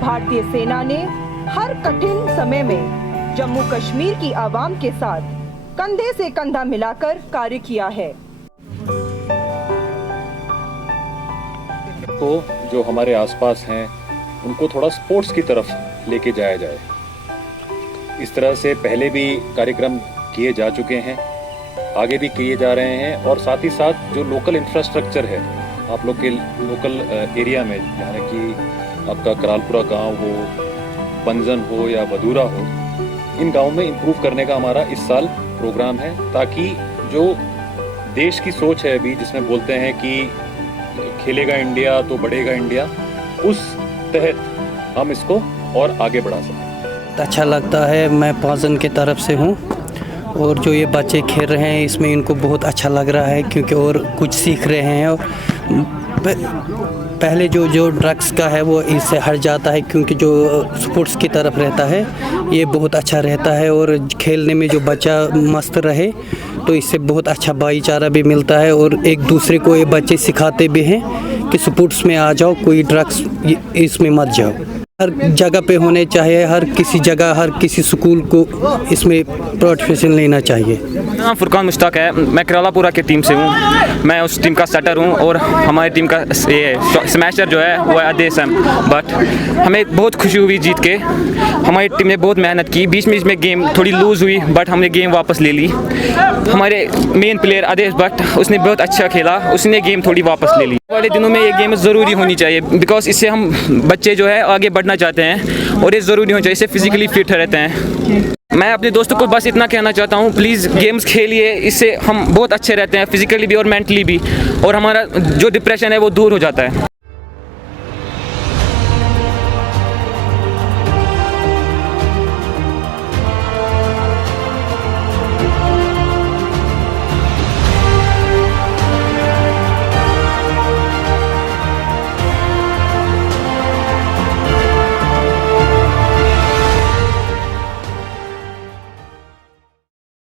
भारतीय सेना ने हर कठिन समय में जम्मू कश्मीर की आवाम के साथ कंधे से कंधा मिलाकर कार्य किया है। तो जो हमारे आसपास हैं उनको थोड़ा स्पोर्ट्स की तरफ लेके जाया जाए। इस तरह से पहले भी कार्यक्रम किए जा चुके हैं, आगे भी किए जा रहे हैं, और साथ ही साथ जो लोकल इंफ्रास्ट्रक्चर है आप लोग के लोकल एरिया में, यानी कि आपका करालपुरा गांव हो, पंजन हो या बदूरा हो, इन गांवों में इम्प्रूव करने का हमारा इस साल प्रोग्राम है, ताकि जो देश की सोच है अभी जिसमें बोलते हैं कि खेलेगा इंडिया तो बढ़ेगा इंडिया, उस तहत हम इसको और आगे बढ़ा सकें। अच्छा लगता है। मैं पाजन की तरफ से हूँ और जो ये बच्चे खेल रहे हैं इसमें इनको बहुत अच्छा लग रहा है, क्योंकि और कुछ सीख रहे हैं। और पहले जो ड्रग्स का है वो इससे हट जाता है, क्योंकि जो स्पोर्ट्स की तरफ रहता है ये बहुत अच्छा रहता है। और खेलने में जो बच्चा मस्त रहे तो इससे बहुत अच्छा भाईचारा भी मिलता है, और एक दूसरे को ये बच्चे सिखाते भी हैं कि स्पोर्ट्स में आ जाओ, कोई ड्रग्स इसमें मत जाओ। हर जगह पे होने चाहिए, हर किसी जगह, हर किसी स्कूल को इसमें पार्टिसिपेशन लेना चाहिए। नाम फुरकान मुश्ताक है, मैं करालापुरा की टीम से हूँ। मैं उस टीम का सेटर हूँ और हमारी टीम का स्मैशर जो है वो है आदेश है। बट हमें बहुत खुशी हुई जीत के। हमारी टीम ने बहुत मेहनत की, बीच में गेम थोड़ी लूज़ हुई बट हमने गेम वापस ले ली। हमारे मेन प्लेयर आदेश भट्ट, उसने बहुत अच्छा खेला, उसने गेम थोड़ी वापस ले ली। वाले दिनों में ये गेम ज़रूरी होनी चाहिए, बिकॉज इससे हम बच्चे जो है आगे बढ़ना चाहते हैं और ये ज़रूरी होना चाहिए, इससे फिजिकली फिट रहते हैं। मैं अपने दोस्तों को बस इतना कहना चाहता हूँ, प्लीज़ गेम्स खेलिए, इससे हम बहुत अच्छे रहते हैं फिजिकली भी और मेंटली भी, और हमारा जो डिप्रेशन है वो दूर हो जाता है।